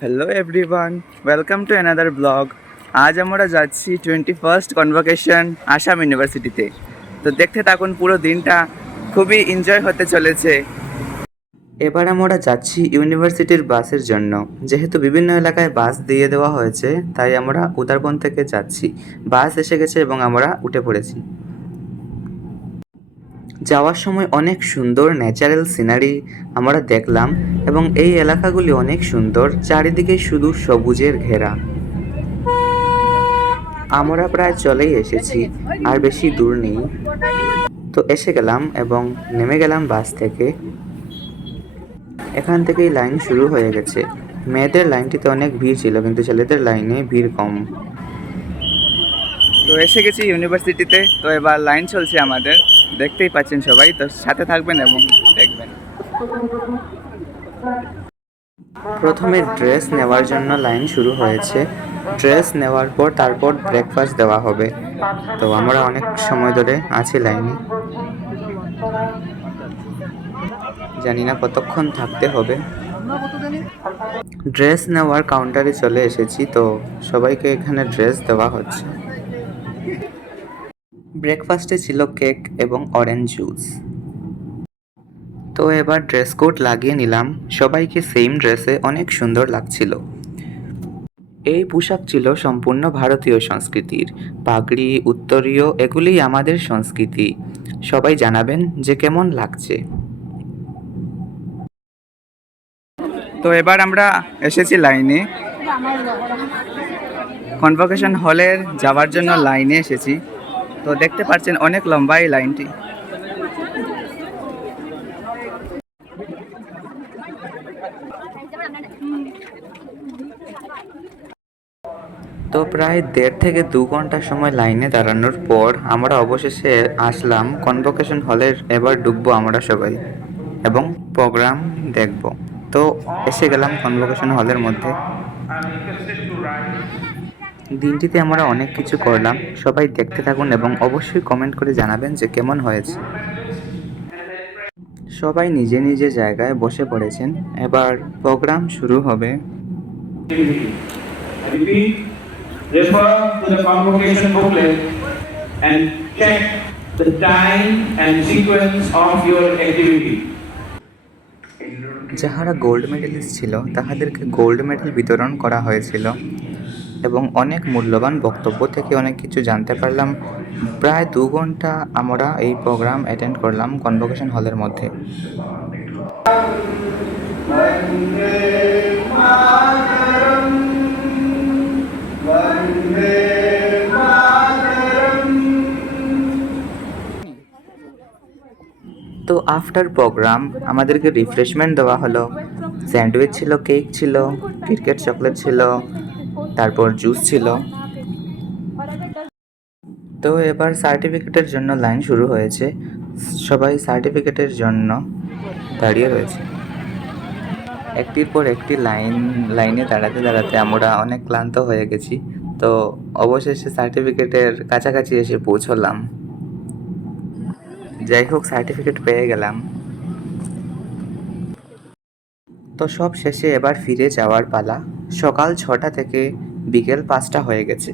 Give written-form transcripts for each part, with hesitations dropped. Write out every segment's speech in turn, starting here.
Hello everyone, welcome to another blog. আজ আমরা যাচ্ছি 21st কনভোকেশন আসাম ইউনিভার্সিটিতে। তো দেখতে থাকুন, পুরো দিনটা খুবই এনজয় হতে চলেছে। এবার আমরা যাচ্ছি ইউনিভার্সিটির বাসের জন্য। যেহেতু বিভিন্ন এলাকায় বাস দিয়ে দেওয়া হয়েছে, তাই আমরা উদারবন থেকে যাচ্ছি। বাস এসে গেছে এবং আমরা উঠে পড়েছি। যাওয়ার সময় অনেক সুন্দর ন্যাচারাল সিনারি আমরা দেখলাম এবং এই এলাকাগুলি অনেক সুন্দর, চারিদিকে শুধু সবুজের ঘেরা। আমরা প্রায় চলেই এসেছি, আর বেশি দূর নেই। তো এসে গেলাম এবং নেমে গেলাম বাস থেকে। এখান থেকেই লাইন শুরু হয়ে গেছে। মেয়েদের লাইনটিতে অনেক ভিড় ছিল, কিন্তু ছেলেদের লাইনে ভিড় কম। তো এসে গেছি ইউনিভার্সিটিতে। তো এবার লাইন চলছে আমাদের, দেখতেই পাচ্ছেন সবাই। তো সাথে থাকবেন এবং দেখবেন। প্রথমে ড্রেস নেওয়ার জন্য লাইন শুরু হয়েছে। ড্রেস নেওয়ার পর তারপর ব্রেকফাস্ট দেওয়া হবে। তো আমরা অনেক সময় ধরে আছি লাইনে, জানি না কতক্ষণ থাকতে হবে। ড্রেস নেওয়ার কাউন্টারে চলে এসেছি, তো সবাইকে এখানে ড্রেস দেওয়া হচ্ছে। ব্রেকফাস্টে ছিল কেক এবং অরেঞ্জ জুস। তো এবার ড্রেস কোড লাগিয়ে নিলাম। সবাইকে সেম ড্রেসে অনেক সুন্দর লাগছিল। এই পোশাক ছিল সম্পূর্ণ ভারতীয় সংস্কৃতির। পাগড়ি, উত্তরীয়, এগুলিই আমাদের সংস্কৃতি। সবাই জানাবেন যে কেমন লাগছে। তো এবার আমরা এসেছি লাইনে, কনভোকেশন হলের যাওয়ার জন্য লাইনে এসেছি। তো দেখতে পাচ্ছেন অনেক লম্বা এই লাইনটি। তো প্রায় 1.5 থেকে 2 ঘন্টা সময় লাইনে দাঁড়ানোর পর আমরা অবশেষে আসলাম কনভোকেশন হলের। এবার ঢুকবো আমরা সবাই এবং প্রোগ্রাম দেখব। তো এসে গেলাম কনভোকেশন হলের মধ্যে। দিনটিতে আমরা অনেক কিছু করলাম। সবাই দেখতে থাকুন এবং অবশ্যই কমেন্ট করে জানাবেন যে কেমন হয়েছে। সবাই নিজে নিজে জায়গায় বসে পড়েছেন। এবার প্রোগ্রাম শুরু হবে। Repeat, refer to the convocation booklet and check the time and sequence of your activity. যাহারা গোল্ড মেডেলিস্ট ছিল তাহাদেরকে গোল্ড মেডেল বিতরণ করা হয়েছিল এবং অনেক মূল্যবান বক্তব্য থেকে অনেক কিছু জানতে পারলাম। প্রায় 2 ঘন্টা আমরা এই প্রোগ্রাম অ্যাটেন্ড করলাম কনভোকেশন হলের মধ্যে। তো আফটার প্রোগ্রাম আমাদেরকে রিফ্রেশমেন্ট দেওয়া হলো। স্যান্ডউইচ ছিল, কেক ছিল, ক্রিকেট চকলেট ছিল, তারপর জুস ছিল। তো এবার সার্টিফিকেটের জন্য লাইন শুরু হয়েছে। সবাই সার্টিফিকেটের জন্য দাঁড়িয়ে রয়েছে। একটির পর একটি লাইনে দাঁড়াতে দাঁড়াতে আমরা অনেক ক্লান্ত হয়ে গেছি। তো অবশেষে সার্টিফিকেটের কাছাকাছি এসে পৌঁছলাম। যাই হোক, সার্টিফিকেট পেয়ে গেলাম। তো সব শেষে এবার ফিরে যাওয়ার পালা। সকাল 6টা থেকে বিকেল 5টা হয়ে গেছে।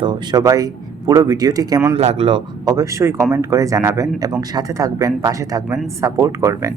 তো সবাই পুরো ভিডিওটি কেমন লাগলো অবশ্যই কমেন্ট করে জানাবেন এবং সাথে থাকবেন, পাশে থাকবেন, সাপোর্ট করবেন।